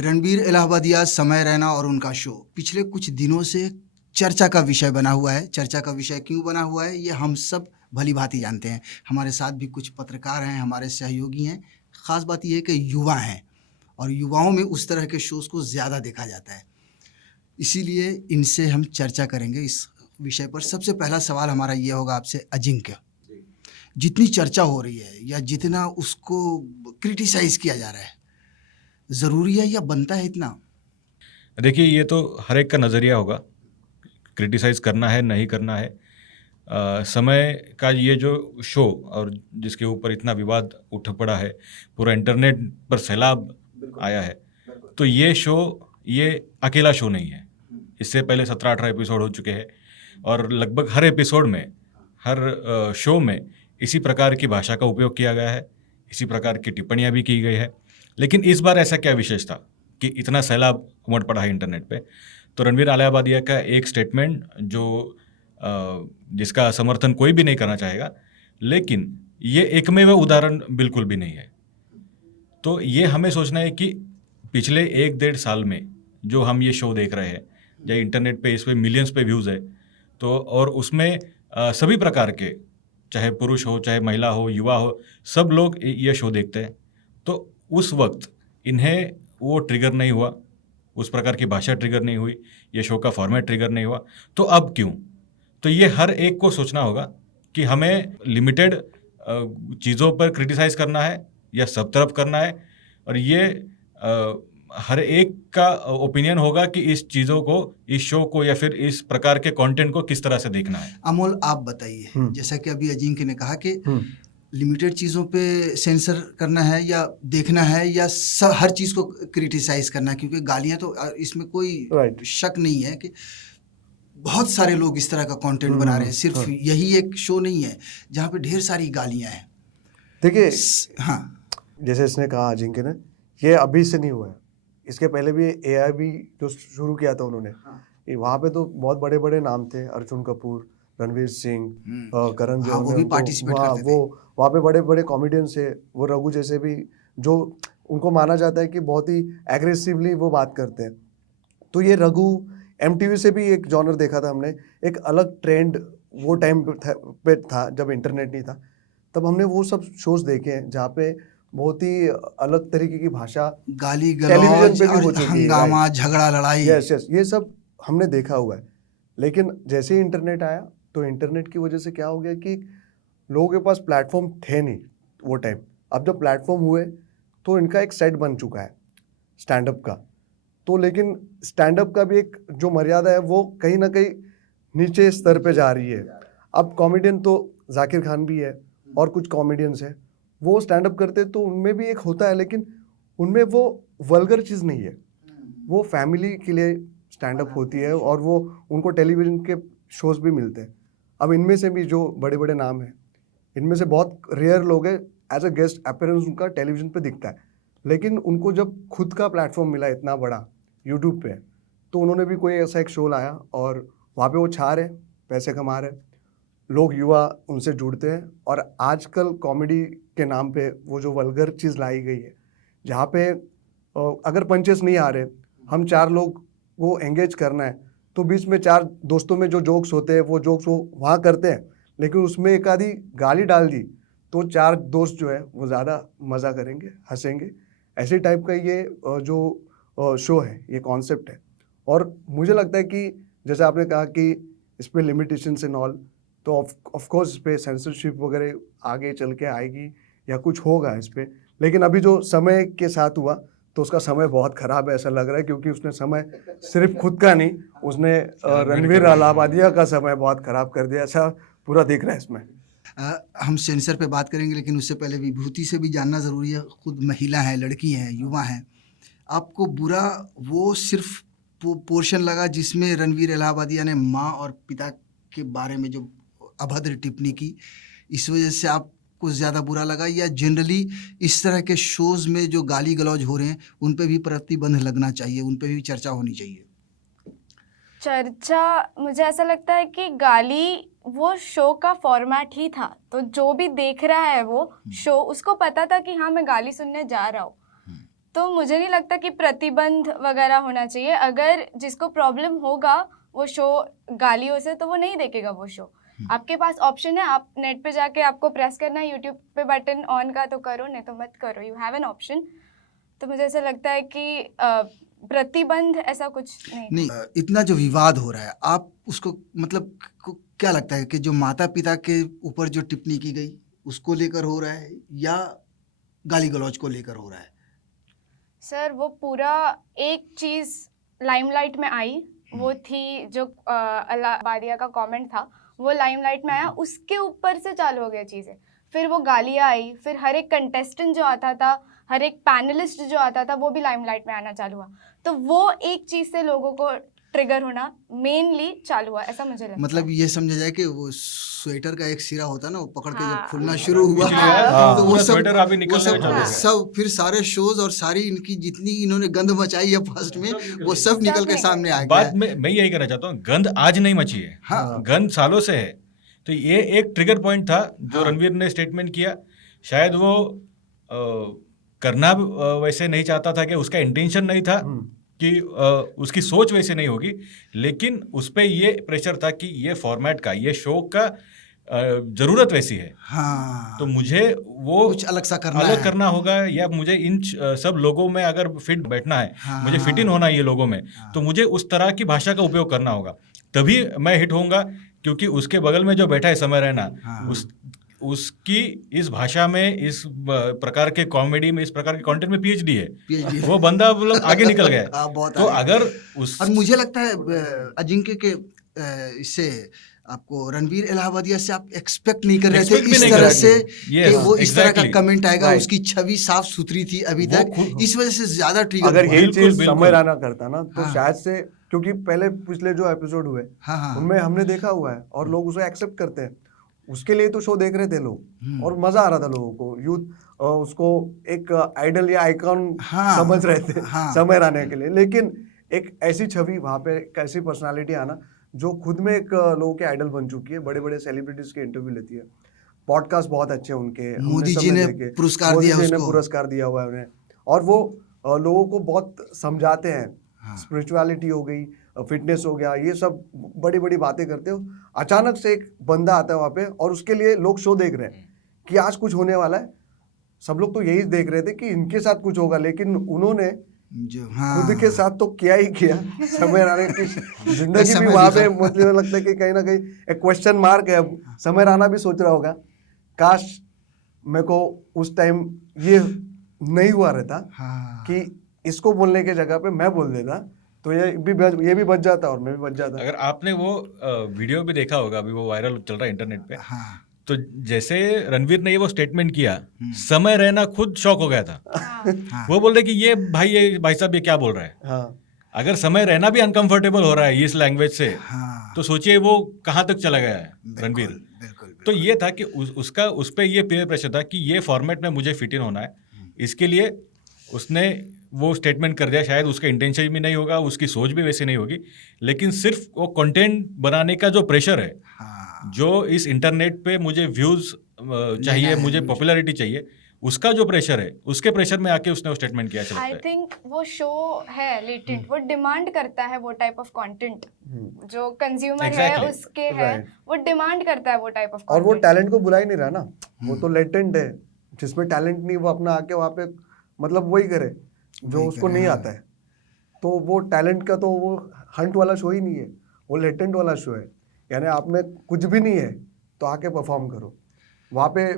रणबीर इलाहाबादिया, समय रैना और उनका शो पिछले कुछ दिनों से चर्चा का विषय बना हुआ है। चर्चा का विषय क्यों बना हुआ है ये हम सब भली भांति जानते हैं। हमारे साथ भी कुछ पत्रकार हैं, हमारे सहयोगी हैं। ख़ास बात यह है कि युवा हैं और युवाओं में उस तरह के शोज़ को ज़्यादा देखा जाता है। इसीलिए इनसे हम चर्चा करेंगे इस विषय पर। सबसे पहला सवाल हमारा ये होगा आपसे अजिंक्य, जितनी चर्चा हो रही है या जितना उसको क्रिटिसाइज़ किया जा रहा है, ज़रूरी है या बनता है इतना? देखिए, ये तो हर एक का नज़रिया होगा, क्रिटिसाइज़ करना है नहीं करना है। समय का ये जो शो और जिसके ऊपर इतना विवाद उठ पड़ा है, पूरा इंटरनेट पर सैलाब आया है, तो ये शो ये अकेला शो नहीं है। इससे पहले 17-18 एपिसोड हो चुके हैं और लगभग हर एपिसोड में, हर शो में इसी प्रकार की भाषा का उपयोग किया गया है, इसी प्रकार की टिप्पणियाँ भी की गई है। लेकिन इस बार ऐसा क्या विशेष था कि इतना सैलाब उमड़ पड़ा है इंटरनेट पे? तो रणबीर इलाहाबादिया का एक स्टेटमेंट जो जिसका समर्थन कोई भी नहीं करना चाहेगा, लेकिन ये एकमेव उदाहरण बिल्कुल भी नहीं है। तो ये हमें सोचना है कि पिछले 1-1.5 साल में जो हम ये शो देख रहे हैं, या इंटरनेट पे इस पे मिलियंस पे व्यूज़ है, तो और उसमें सभी प्रकार के, चाहे पुरुष हो, चाहे महिला हो, युवा हो, सब लोग ये शो देखते हैं। तो उस वक्त इन्हें वो ट्रिगर नहीं हुआ, उस प्रकार की भाषा ट्रिगर नहीं हुई, ये शो का फॉर्मेट ट्रिगर नहीं हुआ, तो अब क्यों? तो ये हर एक को सोचना होगा कि हमें लिमिटेड चीज़ों पर क्रिटिसाइज़ करना है या सब तरफ करना है। और ये हर एक का ओपिनियन होगा कि इस चीज़ों को, इस शो को या फिर इस प्रकार के कंटेंट को किस तरह से देखना है। अमोल, आप बताइए, जैसा कि अभी अजिंक्य ने कहा कि लिमिटेड चीज़ों पे सेंसर करना है या देखना है या हर चीज़ को क्रिटिसाइज़ करना है, क्योंकि गालियाँ तो इसमें कोई शक नहीं है कि बहुत सारे लोग इस तरह का कंटेंट बना रहे हैं। सिर्फ यही एक शो नहीं है जहाँ पे ढेर सारी गालियाँ हैं। देखिए, हाँ, जैसे इसने कहा अजिंक्य ने, ये अभी से नहीं हुआ है, इसके पहले भी AI भी जो शुरू किया था उन्होंने, वहाँ पे तो बहुत बड़े बड़े नाम थे, अर्जुन कपूर, रणवीर सिंह, करण जौहर, वो भी पार्टिसिपेट करते थे। वहाँ पे बड़े बड़े कॉमेडियंस थे, वो रघु जैसे भी, जो उनको माना जाता है कि बहुत ही एग्रेसिवली वो बात करते हैं। तो ये रघु, MTV से भी एक जॉनर देखा था हमने, एक अलग ट्रेंड वो टाइम पे था जब इंटरनेट नहीं था, तब हमने वो सब शोज देखे हैं जहाँ पे बहुत ही अलग तरीके की भाषा, गाली टेलीविजन पे भी हो गलौज, चुकी है, हंगामा, झगड़ा, लड़ाई। यस, ये सब हमने देखा हुआ है। लेकिन जैसे ही इंटरनेट आया, तो इंटरनेट की वजह से क्या हो गया कि लोगों के पास प्लेटफॉर्म थे नहीं वो टाइम। अब जब प्लेटफॉर्म हुए तो इनका एक सेट बन चुका है स्टैंड अप का। तो लेकिन स्टैंड अप का भी एक जो मर्यादा है वो कहीं ना कहीं नीचे स्तर पे जा रही है। अब कॉमेडियन तो जाकिर खान भी है और कुछ कॉमेडियंस है, वो स्टैंड अप करते तो उनमें भी एक होता है, लेकिन उनमें वो वल्गर चीज़ नहीं है, वो फैमिली के लिए स्टैंड अप होती है और वो उनको टेलीविज़न के शोज भी मिलते हैं। अब इनमें से भी जो बड़े बड़े नाम हैं, इनमें से बहुत रेयर लोग हैं एज अ गेस्ट अपीयरेंस उनका टेलीविज़न पे दिखता है, लेकिन उनको जब खुद का प्लेटफॉर्म मिला इतना बड़ा यूट्यूब पे, तो उन्होंने भी कोई ऐसा एक शो लाया और वहाँ पे वो छा रहे, पैसे कमा रहे, लोग युवा उनसे जुड़ते हैं। और आजकल कॉमेडी के नाम पे वो जो वल्गर चीज़ लाई गई है, जहाँ पे अगर पंचेस नहीं आ रहे, हम 4 लोग वो एंगेज करना है, तो बीच में 4 दोस्तों में जो जोक्स होते हैं वो जोक्स वो वहाँ करते हैं, लेकिन उसमें एक आधी गाली डाल दी तो 4 दोस्त जो है वो ज़्यादा मज़ा करेंगे, हंसेंगे। ऐसे टाइप का ये जो शो है, ये कॉन्सेप्ट है। और मुझे लगता है कि जैसे आपने कहा कि इस पर लिमिटेशंस एंड ऑल, तो ऑफ कोर्स इस पर सेंसरशिप वगैरह आगे चल के आएगी या कुछ होगा इस पर। लेकिन अभी जो समय के साथ हुआ तो उसका समय बहुत ख़राब है ऐसा लग रहा है, क्योंकि उसने समय सिर्फ खुद का नहीं, उसने रणबीर इलाहाबादिया का समय बहुत ख़राब कर दिया, ऐसा पूरा दिख रहा है इसमें। हम सेंसर पे बात करेंगे, लेकिन उससे पहले विभूति से भी जानना ज़रूरी है। खुद महिला है, लड़की हैं, युवा हैं, आपको बुरा वो सिर्फ पोर्शन लगा जिसमें रणबीर इलाहाबादिया ने माँ और पिता के बारे में जो अभद्र टिप्पणी की, इस वजह से आपको ज़्यादा बुरा लगा, या जनरली इस तरह के शोज़ में जो गाली गलौज हो रहे हैं उन पे भी प्रतिबंध लगना चाहिए, उन पे भी चर्चा होनी चाहिए? चर्चा, मुझे ऐसा लगता है कि गाली वो शो का फॉर्मेट ही था, तो जो भी देख रहा है वो शो, उसको पता था कि हाँ मैं गाली सुनने जा रहा हूँ। तो मुझे नहीं लगता कि प्रतिबंध वगैरह होना चाहिए। अगर जिसको प्रॉब्लम होगा वो शो गालियों से, तो वो नहीं देखेगा वो शो। आपके पास ऑप्शन है, आप नेट पे जाके आपको प्रेस करना है यूट्यूब पे बटन ऑन का, तो करो, नहीं तो मत करो। You have an option. तो मुझे ऐसा लगता है कि प्रतिबंध ऐसा कुछ नहीं। इतना जो विवाद हो रहा है, आप उसको मतलब क्या लगता है कि जो माता पिता के ऊपर जो टिप्पणी की गई उसको लेकर हो रहा है या गाली गलौज को लेकर हो रहा है? सर वो पूरा एक चीज़ लाइमलाइट में आई, वो थी जो अलाहाबादिया का कमेंट था, वो लाइमलाइट में आया, उसके ऊपर से चालू हो गया चीज़ें। फिर वो गालियाँ आई, फिर हर एक कंटेस्टेंट जो आता था, हर एक पैनलिस्ट जो आता था, वो भी लाइमलाइट में आना चालू हुआ। तो वो एक चीज़ से लोगों को ट्रिगर होना मेनली चालू हुआ, ऐसा मुझे लगता है। मतलब ये समझा जाए कि वो स्वेटर का एक सिरा होता है ना, वो पकड़ के हाँ। जब खुलना शुरू हुआ तो वो सब फिर सारे शोज और सारी इनकी जितनी इन्होंने गंद मचाई है फर्स्ट में, वो सब निकल के सामने आ बात गया। मैं यही कहना चाहता हूँ, गंद आज नहीं मची है, हाँ। गंद सालों से है। तो ये एक ट्रिगर पॉइंट था जो हाँ। रणवीर ने स्टेटमेंट किया। शायद वो करना वैसे नहीं चाहता था, कि उसका इंटेंशन नहीं था कि उसकी सोच वैसे नहीं होगी, लेकिन उस पर ये प्रेशर था कि ये फॉर्मेट का, ये शो का जरूरत वैसी है। हाँ। तो मुझे वो कुछ अलग सा करना होगा, या मुझे इन सब लोगों में अगर फिट बैठना है, हाँ। मुझे फिट इन होना है ये लोगों में, तो मुझे उस तरह की भाषा का उपयोग करना होगा, तभी मैं हिट होऊंगा। क्योंकि उसके बगल में जो बैठा है समय रैना, उसकी इस भाषा में, इस प्रकार के कॉमेडी में, इस प्रकार के कंटेंट में पीएचडी है। वो बंदा मतलब आगे निकल गया है। तो अगर और मुझे लगता है अजिंक्य के इससे आपको रणवीर इलाहाबादिया से आप एक्सपेक्ट नहीं कर रहे थे इस तरह से कि वो इस तरह का कमेंट आएगा। उसकी छवि साफ सुथरी थी अभी तक, इस वजह से ज्यादा ट्रिगर। अगर ये चीज समय राना करता ना, तो शायद से, क्योंकि पहले पिछले जो एपिसोड हुए उनमें हमने देखा हुआ है और लोग उसे एक्सेप्ट करते हैं, उसके लिए तो शो देख रहे थे लोग और मजा आ रहा था लोगों को। यूथ उसको एक आइडल या आइकॉन समझ रहे थे समय राना के लिए। लेकिन एक ऐसी छवि वहाँ पे, एक ऐसी पर्सनालिटी आना जो खुद में एक लोगों के आइडल बन चुकी है, बड़े बड़े सेलिब्रिटीज के इंटरव्यू लेती है, पॉडकास्ट बहुत अच्छे उनके, मोदी जी ने पुरस्कार दिया हुआ है उन्हें, और वो लोगों को बहुत समझाते हैं। स्पिरिचुअलिटी हो गई, फिटनेस हो गया, ये सब बड़ी बड़ी बातें करते हो। अचानक से एक बंदा आता है वहाँ पे और उसके लिए लोग शो देख रहे हैं कि आज कुछ होने वाला है। सब लोग तो यही देख रहे थे कि इनके साथ कुछ होगा, लेकिन उन्होंने खुद के साथ तो क्या ही किया। समय राणा की जिंदगी भी वहाँ पे मुझे लगता है कि कहीं ना कहीं एक क्वेश्चन मार्क है। अब समय राणा भी सोच रहा होगा, काश मेरे को उस टाइम ये नहीं हुआ रहता कि इसको बोलने के जगह पे मैं बोल देता, तो ये भी बच जाता और मैं भी बच जाता। अगर आपने वो वीडियो भी देखा होगा, अभी वो वायरल चल रहा है इंटरनेट पे, तो जैसे रणवीर ने ये वो स्टेटमेंट किया, समय रैना खुद शॉक हो गया था। वो बोल रहे कि ये भाई साहब ये क्या बोल रहा है। अगर समय रैना भी अनकंफर्टेबल हो रहा है इस लैंग्वेज से, तो सोचिए वो कहाँ तक चला गया है रणवीर। तो ये था कि उसका उस पर ये पीयर प्रेशर था कि ये फॉर्मेट में मुझे फिट इन होना है, इसके लिए उसने वो स्टेटमेंट कर दिया। शायद उसका इंटेंशन भी नहीं होगा, उसकी सोच भी वैसी नहीं होगी, लेकिन सिर्फ वो कंटेंट बनाने का जो प्रेशर है, जो इस इंटरनेट पे मुझे व्यूज चाहिए, मुझे पॉपुलैरिटी चाहिए, उसका जो प्रेशर है, उसके प्रेशर में आके उसने वो स्टेटमेंट किया। आई थिंक वो शो है लेटेंट, वो डिमांड करता है वो टाइप ऑफ कंटेंट, जो कंज्यूमर है उसके है, वो डिमांड करता है वो टाइप ऑफ। और वो टैलेंट को बुला ही नहीं रहा ना, वो तो लेटेंट है। जिसमें टैलेंट नहीं, वो अपना आके वहाँ पे मतलब वही करे जो उसको नहीं आता है। तो वो टैलेंट का तो वो हंट वाला शो ही नहीं है, वो लेटेंट वाला शो है। यानी आप में कुछ भी नहीं है तो आके परफॉर्म करो, वहाँ पे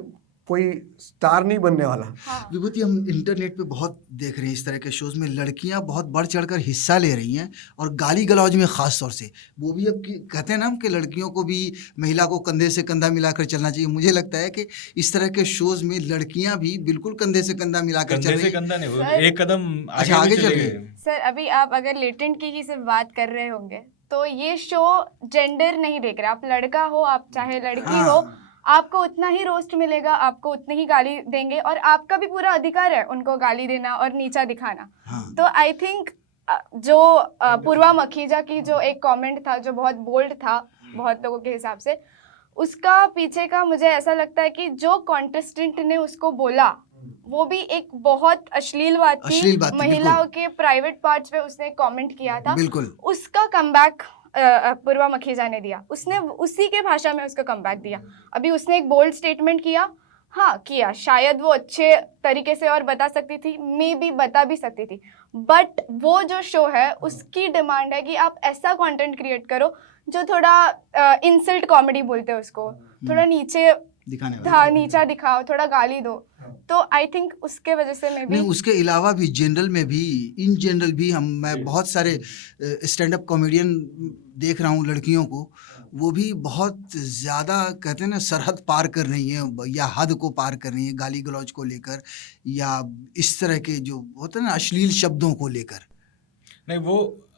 कोई स्टार नहीं बनने वाला। विभूति, हम इंटरनेट पे बहुत देख रहे हैं इस तरह के शोज में लड़कियां बहुत बढ़ चढ़कर हिस्सा ले रही हैं, और गाली गलौज में खास तौर से। वो भी अब कहते हैं ना कि लड़कियों को भी, महिला को कंधे से कंधा मिलाकर चलना चाहिए। मुझे लगता है कि इस तरह के शोज में लड़कियां भी बिल्कुल कंधे से कंधा मिलाकर चल रही हैं, एक कदम आगे चल गए। सर अभी आप अगर लेटेंट की ही सिर्फ बात कर रहे होंगे, तो ये शो जेंडर नहीं देख रहे। आप लड़का हो, आप चाहे लड़की हो, आपको उतना ही रोस्ट मिलेगा, आपको उतनी ही गाली देंगे, और आपका भी पूरा अधिकार है उनको गाली देना और नीचा दिखाना। तो आई थिंक जो पूर्वा मखीजा की जो एक कमेंट था जो बहुत बोल्ड था बहुत लोगों के हिसाब से, उसका पीछे का मुझे ऐसा लगता है कि जो कॉन्टेस्टेंट ने उसको बोला वो भी एक बहुत अश्लील बात थी, अश्लील बात थी, महिलाओं के प्राइवेट पार्ट्स पे उसने कमेंट किया था, बिल्कुल। उसका कमबैक पूर्वा मखीजा ने दिया, उसने उसी के भाषा में उसका कमबैक दिया। अभी उसने एक बोल्ड स्टेटमेंट किया, हाँ किया, शायद वो अच्छे तरीके से और बता सकती थी, मे बी बता भी सकती थी, बट वो जो शो है उसकी डिमांड है कि आप ऐसा कंटेंट क्रिएट करो जो थोड़ा इंसल्ट कॉमेडी बोलते हैं उसको, थोड़ा नीचे दिखाने था, वाला। नीचा दिखाओ, थोड़ा गाली दो, तो आई थिंक उसके वजह से मैं भी नहीं, उसके अलावा भी जनरल में भी, इन जनरल भी मैं बहुत सारे स्टैंड अप कॉमेडियन देख रहा हूँ लड़कियों को, वो भी बहुत ज़्यादा कहते हैं ना सरहद पार कर रही हैं या हद को पार कर रही हैं गाली गलौज को लेकर, या इस तरह के जो होते हैं ना अश्लील शब्दों को लेकर। नहीं, वो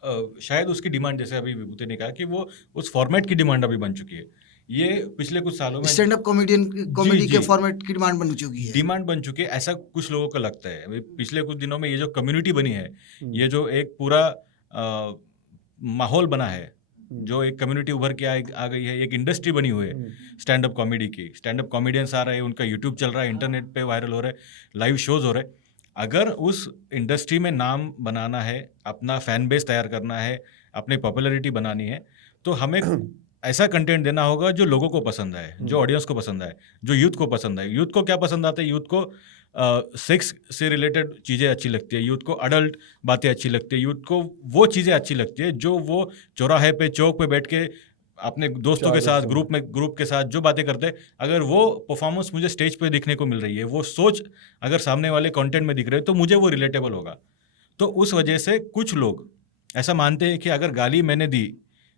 शायद उसकी डिमांड, जैसे अभी विभूति ने कहा कि वो उस फॉर्मेट की डिमांड अभी बन चुकी है। ये पिछले कुछ सालों में स्टैंड अप कॉमेडी के जी। फॉर्मेट की डिमांड बन चुकी है। डिमांड बन चुकी है, ऐसा कुछ लोगों को लगता है। अभी पिछले कुछ दिनों में ये जो कम्युनिटी बनी है, ये जो एक पूरा माहौल बना है, जो एक कम्युनिटी उभर के आ गई है, एक इंडस्ट्री बनी हुई है स्टैंड अप कॉमेडी की। स्टैंड अप कॉमेडियंस आ रहे हैं, उनका यूट्यूब चल रहा है, इंटरनेट पे वायरल हो रहा है, लाइव शोज हो रहे हैं। अगर उस इंडस्ट्री में नाम बनाना है, अपना फैन बेस तैयार करना है, अपनी पॉपुलैरिटी बनानी है, तो हमें ऐसा कंटेंट देना होगा जो लोगों को पसंद आए, जो ऑडियंस को पसंद आए, जो यूथ को पसंद आए। यूथ को क्या पसंद आता है? यूथ को सेक्स से रिलेटेड चीज़ें अच्छी लगती है, यूथ को अडल्ट बातें अच्छी लगती है, यूथ को वो चीज़ें अच्छी लगती है जो वो चौराहे पे, चौक पे बैठ के अपने दोस्तों के साथ, ग्रुप के साथ जो बातें करते हैं, अगर वो परफॉर्मेंस मुझे स्टेज पे दिखने को मिल रही है, वो सोच अगर सामने वाले कंटेंट में दिख रहे हैं, तो मुझे वो रिलेटेबल होगा। तो उस वजह से कुछ लोग ऐसा मानते हैं कि अगर गाली मैंने दी,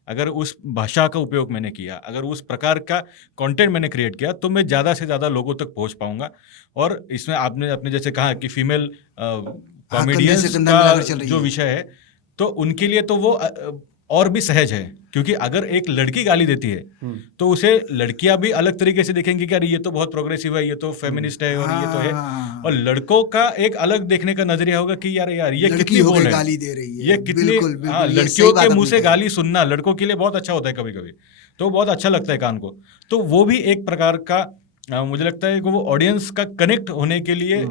अगर उस भाषा का उपयोग मैंने किया, अगर उस प्रकार का कंटेंट मैंने क्रिएट किया, तो मैं ज़्यादा से ज़्यादा लोगों तक पहुंच पाऊंगा। और इसमें आपने अपने जैसे कहा कि फीमेल कॉमेडियंस कंधे से कंधा मिलाकर चल का रही जो है। विषय है, तो उनके लिए तो वो और भी सहज है, क्योंकि अगर एक लड़की गाली देती है तो उसे लड़कियां भी अलग तरीके से देखेंगी कि यार ये तो बहुत प्रोग्रेसिव है, ये तो फेमिनिस्ट है, और ये तो है। और लड़कों का एक अलग देखने का नजरिया होगा कि यार ये लड़की कितनी हो बोल गई है, गाली दे रही है। ये कितनी, बिल्कुल, बिल्कुल, हाँ, ये लड़कियों सही बात के मुंह आपने से कही। गाली सुनना लड़कों के लिए बहुत अच्छा होता है कभी कभी, तो बहुत अच्छा लगता है कान को। तो वो भी एक प्रकार का मुझे लगता है कि वो ऑडियंस का कनेक्ट होने के लिए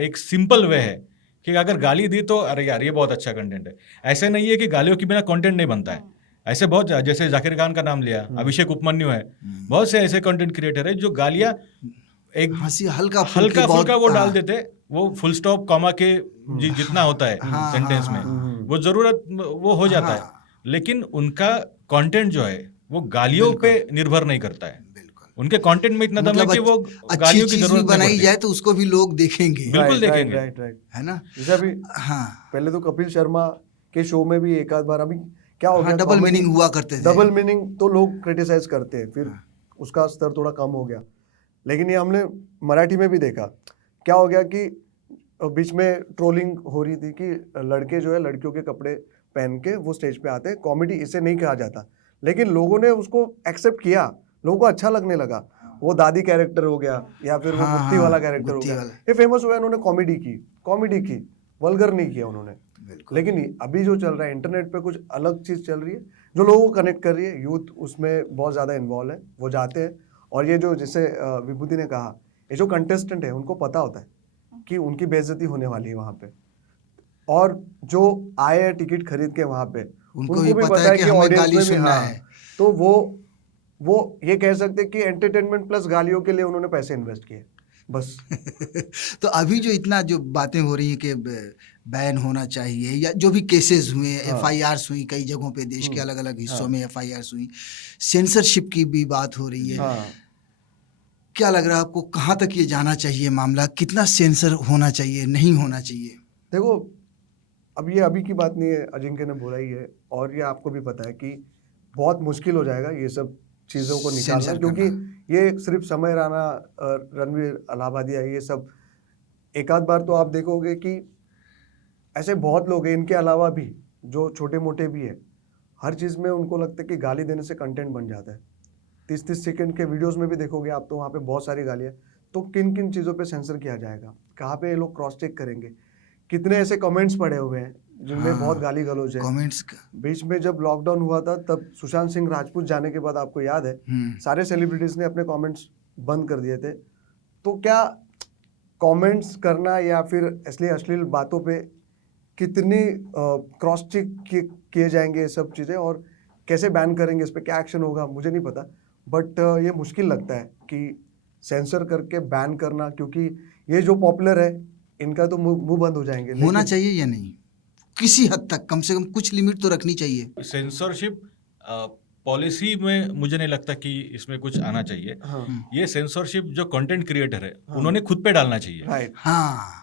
एक सिंपल वे है कि अगर गाली दी तो अरे यार ये बहुत अच्छा कंटेंट है। ऐसे नहीं है कि गालियों के बिना कंटेंट नहीं बनता है। ऐसे बहुत, जैसे जाकिर खान का नाम लिया, अभिषेक उपमन्यु है, बहुत से ऐसे कंटेंट क्रिएटर है जो गालियां एक हंसी हल्का फुल्का वो हाँ। डाल देते, वो फुल स्टॉप कॉमा के जितना होता है हाँ, सेंटेंस हाँ, में वो जरूरत वो हो जाता है, हाँ। लेकिन उनका कंटेंट जो है वो गालियों पे निर्भर नहीं करता है। बिल्कुल। उनके कंटेंट में इतना दम है मतलब कि वो अच्छी गालियों की चीज भी जरूरत नहीं बनाई पड़ती। जाए तो उसको भी लोग देखेंगे। बिल्कुल देखेंगे। राइट। है ना? जैसे अभी हाँ पहले तो कपिल शर्मा के शो में भी एक आध बार अभी क्या हो हाँ, गया, डबल मीनिंग हुआ करते थे। डबल मीनिंग तो लोग क्रिटिसाइज करते हैं, फिर उसका स्तर थोड़ा कम हो गया। लेकिन ये हमने मराठी में भी देखा, क्या हो गया कि बीच में ट्रोलिंग हो रही थी कि लड़के जो है लड़कियों के कपड़े पहन के वो स्टेज पे आते हैं, कॉमेडी इसे नहीं कहा जाता, लेकिन लोगों ने उसको एक्सेप्ट किया, लोगों को अच्छा लगने लगा। वो दादी कैरेक्टर हो गया या फिर वो हाँ, बुत्ती वाला कैरेक्टर हो बुत्ती गया, वाला। ये फेमस हुआ, इन्होंने कॉमेडी की, वल्गर नहीं किया उन्होंने। बिल्कुल। लेकिन अभी जो चल रहा है इंटरनेट पे कुछ अलग चीज चल रही है जो लोगों को कनेक्ट कर रही है, यूथ उसमें बहुत ज्यादा इन्वॉल्व है, वो जाते हैं। और ये जो जैसे विभूति ने कहा, ये जो कंटेस्टेंट है उनको पता होता है कि उनकी बेइज्जती होने वाली है वहां पे, और जो आए हैं टिकट खरीद के वहां पे उनको भी पता है कि हमें audience गाली में भी, सुनना हाँ, है। तो वो ये कह सकते हैं कि एंटरटेनमेंट प्लस गालियों के लिए उन्होंने पैसे इन्वेस्ट किए बस। तो अभी जो इतना जो बातें हो रही है कि बैन होना चाहिए, या जो भी केसेस हुए, FIRs हुई कई जगहों पे, देश के अलग अलग हिस्सों में FIRs हुई, सेंसरशिप की भी बात हो रही है। हाँ, क्या लग रहा है आपको, कहाँ तक ये जाना चाहिए मामला, कितना सेंसर होना चाहिए, नहीं होना चाहिए? देखो अब ये अभी की बात नहीं है, अजिंक्य ने बोला ही है, और ये आपको भी पता है कि बहुत मुश्किल हो जाएगा ये सब चीज़ों को निकालना, सेंसर क्योंकि ये सिर्फ समय राणा, रणवीर अलाहाबादिया, ये सब एक आध बार तो आप देखोगे कि ऐसे बहुत लोग हैं, इनके अलावा भी जो छोटे मोटे भी है, हर चीज़ में उनको लगता है कि गाली देने से कंटेंट बन जाता है। 30-30 सेकंड के वीडियोस में भी देखोगे आप, तो वहाँ पे बहुत सारी गालियाँ। तो किन किन चीज़ों पे सेंसर किया जाएगा, कहाँ पे ये लोग क्रॉस चेक करेंगे? कितने ऐसे कमेंट्स पड़े हुए हैं जिनमें बहुत गाली गलौज है। कमेंट्स का बीच में जब लॉकडाउन हुआ था, तब सुशांत सिंह राजपूत जाने के बाद आपको याद है सारे सेलिब्रिटीज ने अपने कमेंट्स बंद कर दिए थे। तो क्या कमेंट्स करना या फिर इसलिए अश्लील बातों पे कितनी क्रॉस चेक किए जाएंगे ये सब चीज़ें, और कैसे बैन करेंगे, इस पर क्या एक्शन होगा मुझे नहीं पता, बट ये मुश्किल लगता है कि सेंसर करके बैन करना, क्योंकि ये जो पॉपुलर है इनका तो मुंह बंद हो जाएंगे। होना लेकिन चाहिए या नहीं, किसी हद तक कम से कम कुछ लिमिट तो रखनी चाहिए। सेंसरशिप पॉलिसी में मुझे नहीं लगता कि इसमें कुछ आना चाहिए। हाँ ये सेंसरशिप जो कंटेंट क्रिएटर है उन्होंने खुद पे डालना चाहिए। राइट, हाँ,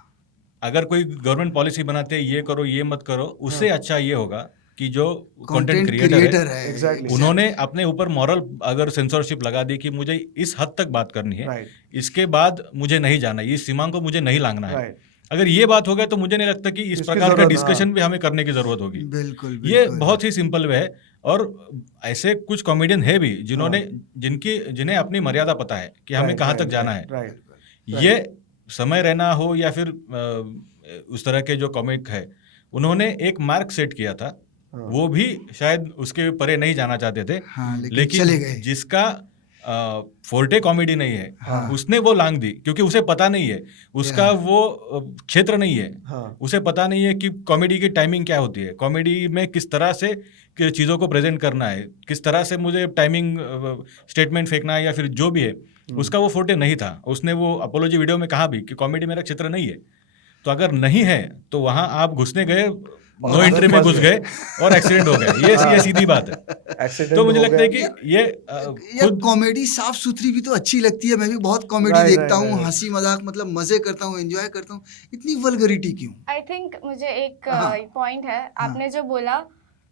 अगर कोई गवर्नमेंट पॉलिसी बनाते हैं ये करो ये मत करो, उससे अच्छा ये होगा कि जो कंटेंट कंटेंट क्रिएटर क्रिएटर है है Exactly. उन्होंने अपने ऊपर मॉरल अगर सेंसरशिप लगा दी कि मुझे इस हद तक बात करनी है, राइट, इसके बाद मुझे नहीं जाना, इस सीमा को मुझे नहीं लांघना है। राइट, अगर ये बात हो गया तो मुझे नहीं लगता कि इस इसकी प्रकार का जरूरत, डिस्कशन हाँ। भी हमें करने की जरूरत होगी। बिल्कुल ये बिल्कुल। बहुत ही सिंपल वे है, और ऐसे कुछ कॉमेडियन है भी जिन्होंने जिन्हें अपनी मर्यादा पता है कि हमें राइट, कहाँ राइट, तक जाना है। राइट, ये समय रहना हो या फिर उस तरह के जो कॉमिक है, उन्होंने एक मार्क सेट किया था, हाँ। वो भी शायद उसके परे नहीं जाना चाहते थे, हाँ, लेकिन लेकिन चले गए। जिसका फोर्टे कॉमेडी नहीं है, हाँ। उसने वो लांग दी, क्योंकि उसे पता नहीं है, उसका वो क्षेत्र नहीं है, हाँ, उसे पता नहीं है कि कॉमेडी की टाइमिंग क्या होती है, कॉमेडी में किस तरह से चीज़ों को प्रेजेंट करना है, किस तरह से मुझे टाइमिंग स्टेटमेंट फेंकना है या फिर जो भी है, उसका वो फोर्टे नहीं था। उसने वो अपोलॉजी वीडियो में कहा भी कि कॉमेडी मेरा क्षेत्र नहीं है। तो अगर नहीं है तो वहाँ आप घुसने गए, नो एंट्री में घुस गए और एक्सीडेंट हो गए। ये सीधी बात है। एक्सीडेंट तो मुझे हो लगता है गया। कि ये यार खुद कॉमेडी साफ सुथरी भी तो अच्छी लगती है। मैं भी बहुत कॉमेडी Right, देखता right, हूँ, right. हंसी मजाक मतलब मजे करता हूँ, एंजॉय करता हूँ। इतनी वल्गरिटी क्यों? आई थिंक मुझे एक हाँ। पॉइंट है, आपने जो बोला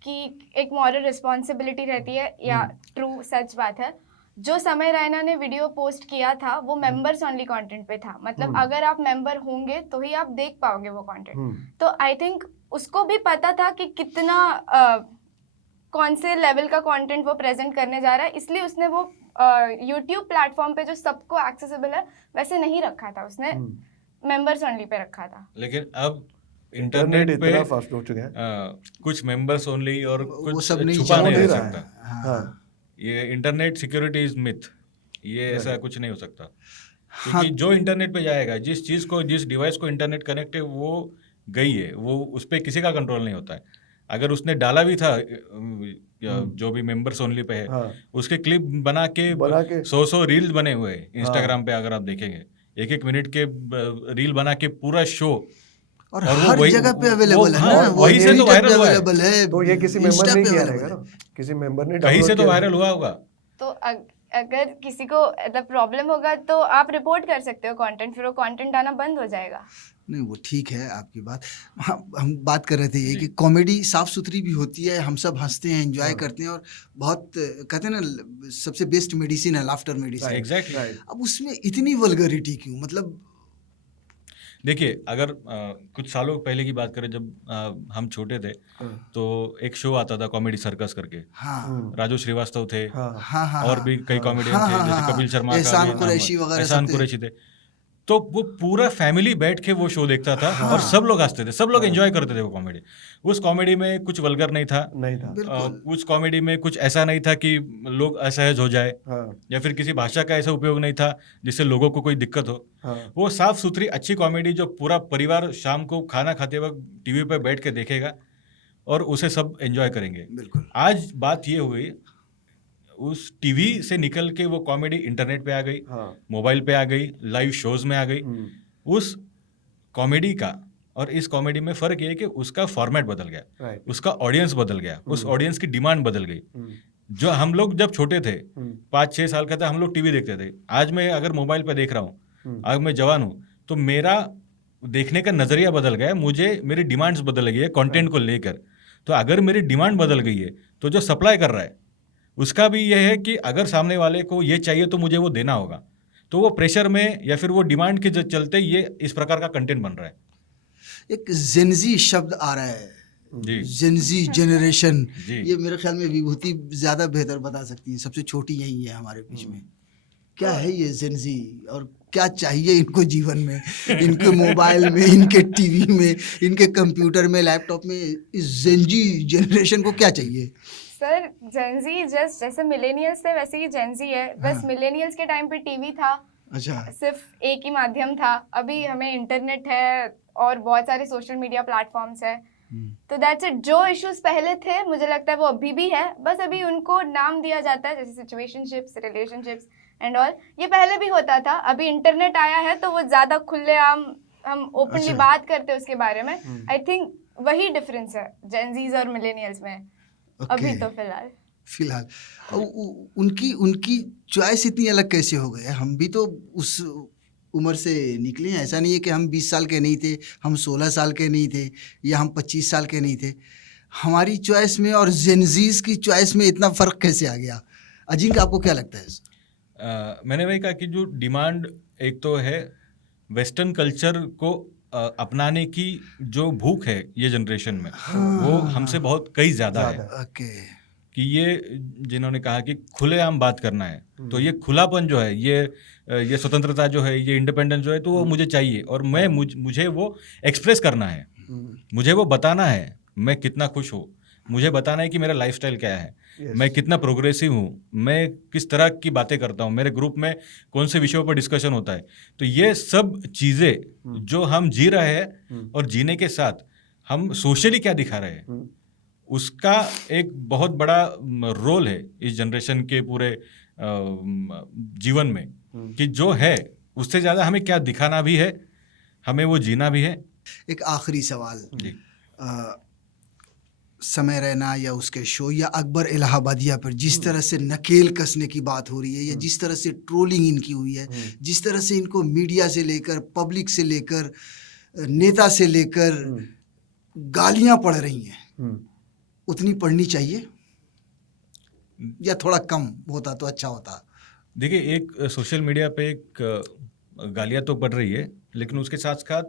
कि एक मॉरल रिस्पॉन्सिबिलिटी रहती है, या ट्रू सच बात है। जो समय रैना ने वीडियो पोस्ट किया था वो मेंबर्स ओनली कंटेंट पे था, मतलब अगर आप मेंबर होंगे तो ही आप देख पाओगे वो कंटेंट। तो आई थिंक उसको भी पता था कि कितना कौन से लेवल का कंटेंट वो प्रेजेंट करने जा रहा है, इसलिए उसने वो यूट्यूब प्लेटफॉर्म पे जो सबको एक्सेसिबल है वैसे नहीं रखा था, उसने मेंबर्स ओनली पे रखा था। लेकिन अब इंटरनेट इंटरनेट पे इतना फास्ट हो चुका है। कुछ मेंबर्स ओनली और वो कुछ सब नहीं छुपा चल नहीं रह रहा सकता। है। हाँ, ये इंटरनेट सिक्योरिटी इज मिथ, ये ऐसा कुछ नहीं हो सकता। हाँ। क्योंकि जो इंटरनेट पे जाएगा, जिस चीज़ को, जिस डिवाइस को इंटरनेट कनेक्ट है वो गई है, वो उस पर किसी का कंट्रोल नहीं होता है। अगर उसने डाला भी था जो भी मेंबर्स ओनली पे है, हाँ, उसके क्लिप बना के बना के 100 रील्स बने हुए हैं इंस्टाग्राम पे। अगर आप देखेंगे 1-1 मिनट के रील बना के पूरा शो, और और वो हर वही- जगह पे अवेलेबल है हाँ, ना, वो वही से तो Twitter वायरल पे हुआ है। अवेलेबल है, तो ये किसी मेंबर Insta ने पे किया अवेलेबल रहेगा है। ना, किसी मेंबर ने कहीं से download तो किया वायरल हुआ होगा। तो अगर किसी को प्रॉब्लम होगा तो आप रिपोर्ट कर सकते हो कंटेंट, फिर वो कंटेंट आना बंद हो जाएगा। नहीं, वो ठीक है आपकी बात। हम बात कर रहे थे ये कि कॉमेडी साफ सुथरी भी होती है, हम सब हंसते हैं, एंजॉय करते हैं, और बहुत कहते हैं ना सबसे बेस्ट मेडिसिन है लाफ्टर मेडिसिन। एग्जैक्टली। राइट, अब उसमें इतनी वल्गरिटी क्यों? मतलब देखिए, अगर कुछ सालों पहले की बात करें, जब हम छोटे थे तो एक शो आता था कॉमेडी सर्कस करके, हाँ राजू श्रीवास्तव थे, हाँ, हाँ हाँ और भी कई कॉमेडियन हाँ, थे, हाँ, जैसे हाँ, कपिल शर्मा का एहसान भी नाम कुरैशी है, वगैरह एहसान सब थे। कुरैशी थे। तो वो पूरा फैमिली बैठ के वो शो देखता था, और सब लोग हंसते थे, सब लोग एंजॉय करते थे वो कॉमेडी। उस कॉमेडी में कुछ वल्गर नहीं था, नहीं था। बिल्कुल। उस कॉमेडी में कुछ ऐसा नहीं था कि लोग असहज हो जाए, हाँ, या फिर किसी भाषा का ऐसा उपयोग नहीं था जिससे लोगों को कोई दिक्कत हो। हाँ, वो साफ सुथरी अच्छी कॉमेडी जो पूरा परिवार शाम को खाना खाते वक्त टीवी पे बैठ के देखेगा और उसे सब एंजॉय करेंगे। बिल्कुल। आज बात ये हुई, उस टीवी से निकल के वो कॉमेडी इंटरनेट पे आ गई, हाँ, मोबाइल पे आ गई, लाइव शोज में आ गई। उस कॉमेडी का और इस कॉमेडी में फ़र्क ये है कि उसका फॉर्मेट बदल गया, राइट, उसका ऑडियंस बदल गया, उस ऑडियंस की डिमांड बदल गई। हम्म, जो हम लोग जब छोटे थे, 5-6 साल का था, हम लोग टीवी देखते थे। आज मैं अगर मोबाइल पे देख रहा हूँ, आज मैं जवान हूँ, तो मेरा देखने का नज़रिया बदल गया है, मुझे मेरी डिमांड्स बदल गई है कंटेंट को लेकर। तो अगर मेरी डिमांड बदल गई है तो जो सप्लाई कर रहा है उसका भी ये है कि अगर सामने वाले को ये चाहिए तो मुझे वो देना होगा। तो वो प्रेशर में या फिर वो डिमांड के चलते ये इस प्रकार का कंटेंट बन रहा है। एक जेनजी शब्द आ रहा है, जी जेनजी जनरेशन। जी। ये मेरे ख्याल में विभूति ज़्यादा बेहतर बता सकती है, सबसे छोटी यही है हमारे बीच में। क्या है ये जेनजी, और क्या चाहिए इनको जीवन में, इनके मोबाइल में, इनके टीवी में, इनके कंप्यूटर में, लैपटॉप में? इस जेनजी जनरेशन को क्या चाहिए? सर जेंजी जस्ट जैसे मिलेनियल्स थे वैसे ही जेंजी है, बस मिलेनियल्स के टाइम पे टीवी था, अच्छा। सिर्फ एक ही माध्यम था, अभी हमें इंटरनेट है और बहुत सारे सोशल मीडिया प्लेटफॉर्म्स है, तो दैट्स इट। जो इश्यूज पहले थे मुझे लगता है वो अभी भी है, बस अभी उनको नाम दिया जाता है, जैसे सिचुएशनशिप्स, रिलेशनशिप्स एंड ऑल। ये पहले भी होता था, अभी इंटरनेट आया है तो वो ज्यादा खुलेआम हम ओपनली अच्छा। बात करते हैं उसके बारे में। आई थिंक वही डिफरेंस है जेनजीज और मिलेनियल्स में अभी तो फिलहाल। फिलहाल उनकी उनकी चॉइस इतनी अलग कैसे हो गई है? हम भी तो उस उम्र से निकले हैं। ऐसा नहीं है कि हम 20 साल के नहीं थे, हम 16 साल के नहीं थे, या हम 25 साल के नहीं थे। हमारी चॉइस में और जेनजीज की चॉइस में इतना फ़र्क कैसे आ गया? अजिंक्य, आपको क्या लगता है? मैंने वही कहा कि जो डिमांड एक तो है वेस्टर्न कल्चर को अपनाने की जो भूख है ये जनरेशन में, वो हमसे बहुत कई ज़्यादा है। ओके। कि ये जिन्होंने कहा कि खुलेआम बात करना है, तो ये खुलापन जो है, ये स्वतंत्रता जो है, ये इंडिपेंडेंस जो है, तो वो मुझे चाहिए और मुझे वो एक्सप्रेस करना है, मुझे वो बताना है मैं कितना खुश हूँ, मुझे बताना है कि मेरा लाइफस्टाइल क्या है, मैं कितना प्रोग्रेसिव हूँ, मैं किस तरह की बातें करता हूँ, मेरे ग्रुप में कौन से विषयों पर डिस्कशन होता है। तो ये सब चीज़ें जो हम जी रहे हैं और जीने के साथ हम सोशली क्या दिखा रहे हैं, उसका एक बहुत बड़ा रोल है इस जनरेशन के पूरे जीवन में, कि जो है उससे ज़्यादा हमें क्या दिखाना भी है, हमें वो जीना भी है। एक आखिरी सवाल, जी। समय रैना या उसके शो या अकबर इलाहाबादिया पर जिस तरह से नकेल कसने की बात हो रही है, या जिस तरह से ट्रोलिंग इनकी हुई है, जिस तरह से इनको मीडिया से लेकर, पब्लिक से लेकर, नेता से लेकर गालियां पड़ रही हैं, उतनी पढ़नी चाहिए या थोड़ा कम होता तो अच्छा होता? देखिए, एक सोशल मीडिया पे एक गालियाँ तो पड़ रही है, लेकिन उसके साथ साथ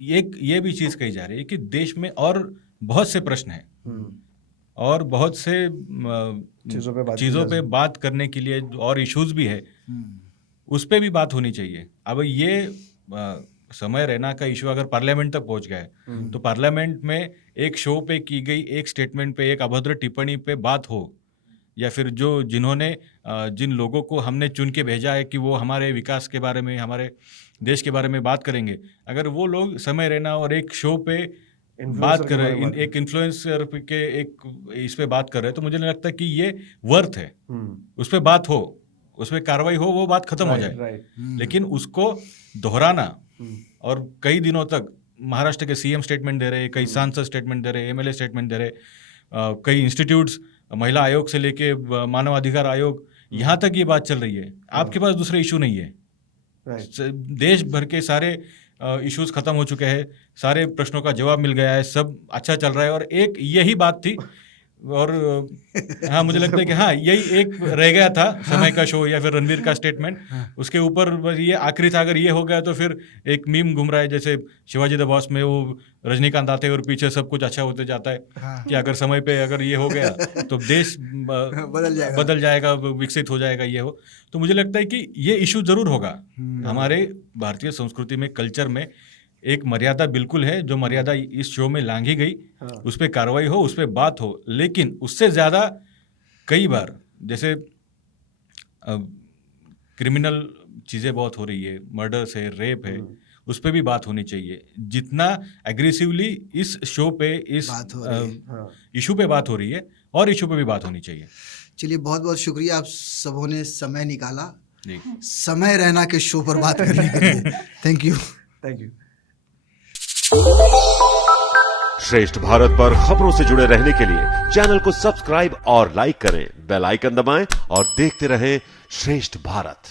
एक ये भी चीज़ कही जा रही है कि देश में और बहुत से प्रश्न हैं और बहुत से चीज़ों पे बात करने के लिए और इश्यूज भी है, उस पर भी बात होनी चाहिए। अब ये समय रैना का इशू अगर पार्लियामेंट तक पहुंच गया है, तो पार्लियामेंट में एक शो पे की गई एक स्टेटमेंट पे, एक अभद्र टिप्पणी पे बात हो, या फिर जिन लोगों को हमने चुन के भेजा है कि वो हमारे विकास के बारे में, हमारे देश के बारे में बात करेंगे, अगर वो लोग समय रैना और एक शो पे बात कर रहे हैं, एक इन्फ्लुएंसर के एक इस पे बात कर रहे हैं, तो मुझे नहीं लगता कि ये वर्थ है। उस पर बात हो, उस पर कार्रवाई हो, वो बात खत्म हो जाए। लेकिन उसको दोहराना और कई दिनों तक महाराष्ट्र के सीएम स्टेटमेंट दे रहे, कई सांसद स्टेटमेंट दे रहे, एमएलए स्टेटमेंट दे रहे, कई इंस्टीट्यूट्स, महिला आयोग से लेके मानव अधिकार आयोग, यहाँ तक ये बात चल रही है। आपके पास दूसरे इशू नहीं है। देश भर के सारे इश्यूज खत्म हो चुके हैं, सारे प्रश्नों का जवाब मिल गया है, सब अच्छा चल रहा है, और एक यही बात थी। और हाँ, मुझे लगता है कि हाँ, यही एक रह गया था, समय का शो या फिर रणवीर का स्टेटमेंट, उसके ऊपर ये आखिरी था। अगर ये हो गया तो फिर एक मीम घूम रहा है, जैसे शिवाजी द बॉस में वो रजनीकांत आते हैं और पीछे सब कुछ अच्छा होते जाता है, कि अगर समय पे अगर ये हो गया तो देश बदल जाएगा, विकसित हो जाएगा, ये हो। तो मुझे लगता है कि ये इशू जरूर होगा। हमारे भारतीय संस्कृति में, कल्चर में एक मर्यादा बिल्कुल है, जो मर्यादा इस शो में लांघी गई, उस पर कार्रवाई हो, उस पर बात हो। लेकिन उससे ज़्यादा कई बार जैसे क्रिमिनल चीज़ें बहुत हो रही है, मर्डर्स है, रेप है, उस पर भी बात होनी चाहिए। जितना एग्रेसिवली इस शो पे, इस इशू पे बात हो रही है, और इशू पे भी बात होनी चाहिए। चलिए, बहुत बहुत शुक्रिया, आप सबों ने समय निकाला समय रैना के शो पर बात करने के लिए। Thank you. Thank you. श्रेष्ठ भारत पर खबरों से जुड़े रहने के लिए चैनल को सब्सक्राइब और लाइक करें, बेल आइकन दबाएं और देखते रहें श्रेष्ठ भारत।